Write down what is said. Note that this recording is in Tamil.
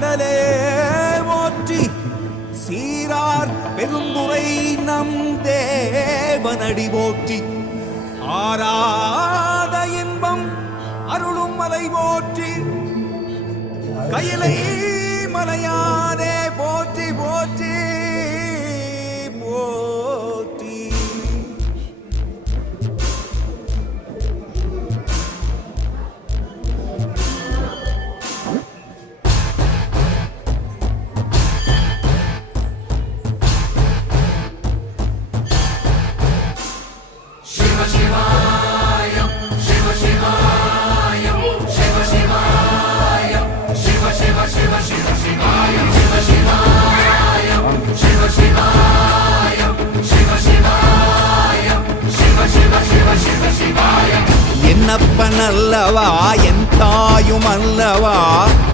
கடலே போற்றி சீரார் பெருந்துரை நம் தேவனடி போற்றி ஆராத இன்பம் அருளும் மலை போற்றி கையிலை மலையானே போற்றி போற்றி போற்றி. Shiva Shivaya, Shiva Shivaya, Shiva Shivaya, Shiva Shiva Shiva Shiva Shivaya, Shiva Shivaya, Shiva Shivaya, Shiva Shivaya, Shiva Shiva Shiva Shiva Shivaya. என்னப்பன் அல்லவா என் தாயும் அல்லவா